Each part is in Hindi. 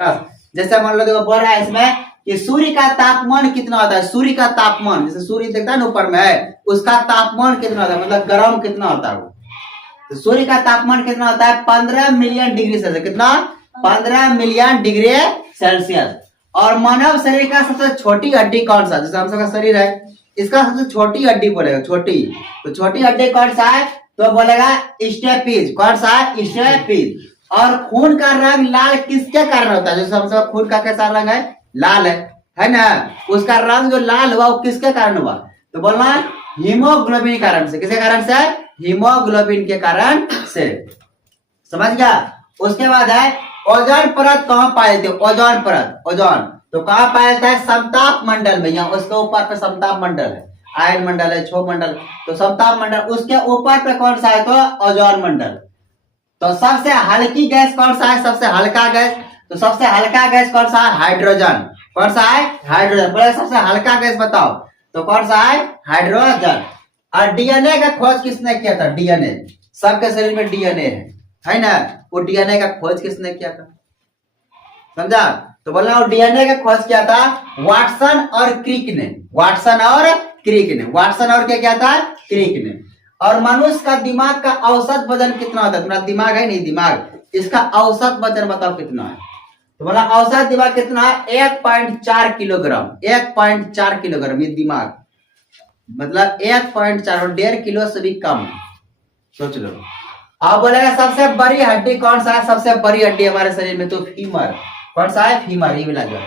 जैसे मान लो देखो बोल रहा है इसमें कि सूर्य का तापमान कितना होता है। सूर्य का तापमान जैसे सूर्य दिखता है ना ऊपर में है, उसका तापमान कितना होता है, मतलब गर्म कितना होता है वो। तो सूर्य का तापमान कितना होता है 15 मिलियन डिग्री सेल्सियस। कितना 15 मिलियन डिग्री सेल्सियस। और मानव शरीर का सबसे छोटी हड्डी कौन सा, जैसे हम सबका शरीर है इसका सबसे छोटी हड्डी बोलेगा छोटी, तो छोटी हड्डी कौन सा है तो बोलेगा स्टेपीज। कौन सा है स्टेपीज। और खून का रंग लाल किसके कारण होता है, जैसे हम सब खून का कैसा रंग है लाल है ना, उसका रंग जो लाल हुआ वो किसके कारण हुआ तो बोलना हीमोग्लोबिन के कारण से। किसके कारण से हीमोग्लोबिन के कारण से। समझ गया। उसके बाद है ओजोन परत कहाँ पाए जाते, ओजोन परत ओजोन तो कहाँ पाया जाता है समताप मंडल में। यहाँ उसके ऊपर पे समताप मंडल है, आयन मंडल है, क्षोभ मंडल, तो समताप मंडल उसके ऊपर पे कौन सा है तो ओजोन मंडल। तो सबसे हल्की गैस कौन सा है, सबसे हल्का गैस, तो सबसे हल्का गैस कौन सा है हाइड्रोजन। कौन सा है हाइड्रोजन। बोले सबसे हल्का गैस बताओ तो कौन सा है हाइड्रोजन। और डीएनए का खोज किसने किया था, डीएनए सबके शरीर में डीएनए है ना, वो डीएनए का खोज किसने किया था समझा। तो बोलना वो डीएनए का खोज किया था वाटसन और क्रिक ने। वाटसन और क्रिक ने, वाटसन और क्या किया था क्रिक ने। और मनुष्य का दिमाग का औसत वजन कितना होता है, तुम्हारा दिमाग है नहीं दिमाग, इसका औसत वजन बताओ कितना है तो बोला औसत दिमाग कितना है 1.4 किलोग्राम। 1.4 किलोग्राम ये दिमाग, मतलब 1.4 और 1.5 किलो से भी कम है, सोच लो। अब बोलेगा सबसे बड़ी हड्डी कौन सा है, सबसे बड़ी हड्डी हमारे शरीर में तो फीमर। कौन सा है फीमर, ये मिला जो है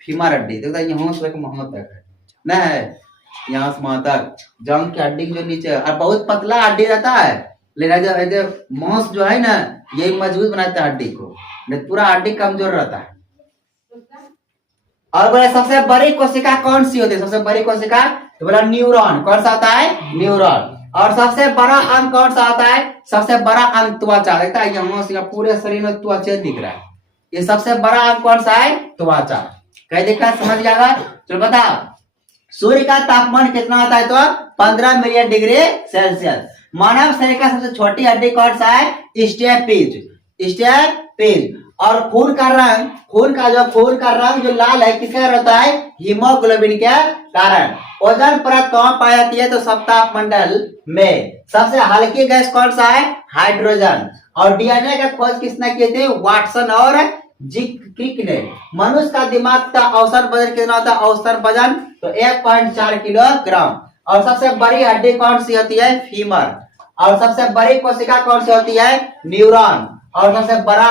फीमर हड्डी। देखो यहाँ से वहां तक है ना, है यहाँ से वहां तक जंग की हड्डी जो नीचे, और बहुत पतला हड्डी रहता है, लेकिन मांस जो है ना यही मजबूत बनाता है हड्डी को, नहीं पूरा हड्डी कमजोर रहता है। और बोले सबसे बड़ी कोशिका कौन सी होती है, सबसे बड़ी कोशिका तो बोला न्यूरॉन। कौन सा होता है न्यूरॉन। और सबसे बड़ा अंग कौन सा होता है, सबसे बड़ा अंग त्वचा। देखता है यहाँ से पूरे शरीर में त्वचा दिख रहा है, ये सबसे बड़ा अंग कौन सा है त्वचा। कहीं देखा समझ जाएगा। चलो बता सूर्य का तापमान कितना होता है तो 15 मिलियन डिग्री सेल्सियस। मानव शरीर का सबसे छोटी हड्डी कौन सा है स्टेपीज। स्टेपीज। और खून का रंग, खून का रंग जो लाल है किसके कारण होता है हीमोग्लोबिन के कारण। ओजोन परत कहाँ पाई जाती है तो सप्ताह मंडल में। सबसे हल्की गैस कौन सा है हाइड्रोजन। और डीएनए का खोज किसने किए थे वाटसन और क्रिक ने। मनुष्य का दिमाग का औसत वजन कितना होता है, औसत वजन तो 1.4 किलोग्राम। और सबसे बड़ी हड्डी कौन सी होती है फीमर। और सबसे बड़ी कोशिका कौन सी होती है न्यूरॉन। और सबसे बड़ा